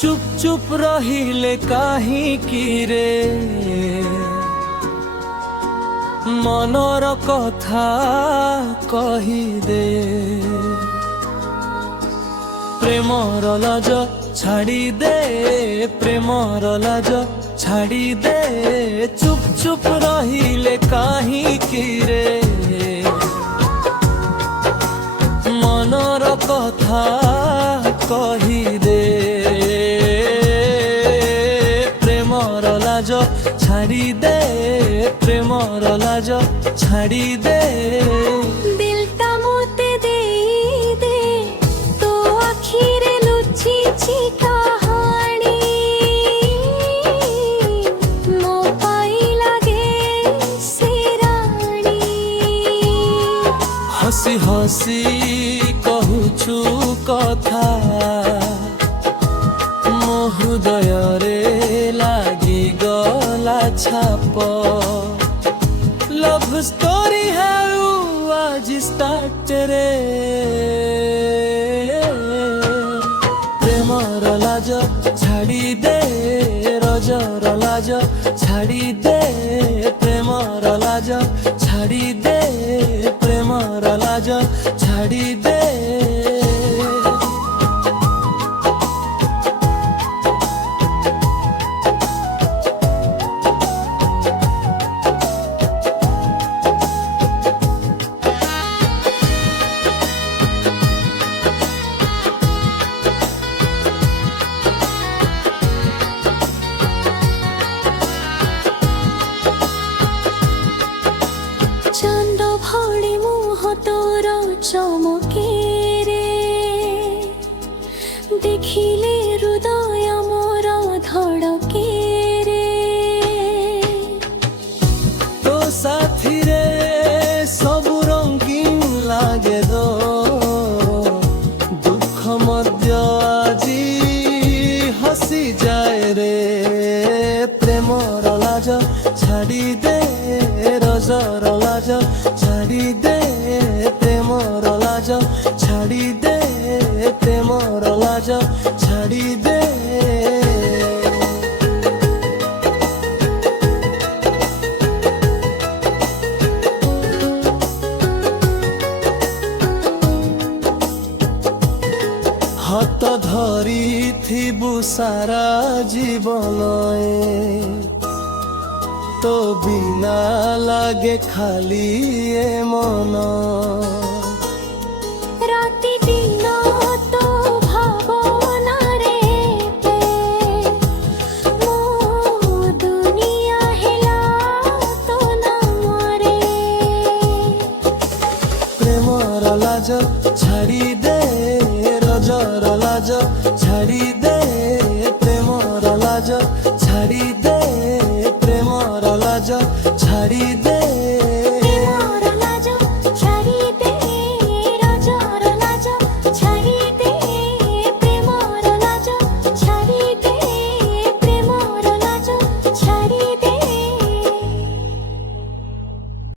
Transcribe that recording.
चुप चुप रहिले काहींकि रे मनर कथा कही दे प्रेमर लाज छाड़ी दे प्रेमर लाज छाड़ी दे चुप चुप रहिले काहींकि रे मनर कथा कही दे प्रेमर लाज छाड़ी दे प्रेमर लाज छाड़ी दे दिलटा मोते दे दे तो आखिरे लुचिची कहानी मो पाई लागे से रानी हसी हसी कहूछु कथा मो हृदय रे लागी गला छाप लव स्टोरी है आज स्टार्ट रे प्रेमर लाज छाड़ी दे रजर लाज छाड़ी दे प्रेमर लाज छाड़ी दे प्रेमर लाज छाड़ी दे चंद भड़ी मुह तोर चमके रे देखिले हृदय मोर धड़के रे तो साथी रे सब रंगीन लागे दो दुख मध्य आजी हसी जाए रे प्रेमर लाज छाड़ी दे रजर लाज छाड़ी दे प्रेमर लाज छाड़ी दे प्रेमर लाज छाड़ी दे हाथ धरी थिबु सारा जीवन तो बिना लागे खाली ए मन राति दिन तो भावना रे पे मो दुनिया हेला तो ना मरे प्रेमर लाज छाड़ी दे रजर लाज छाड़ी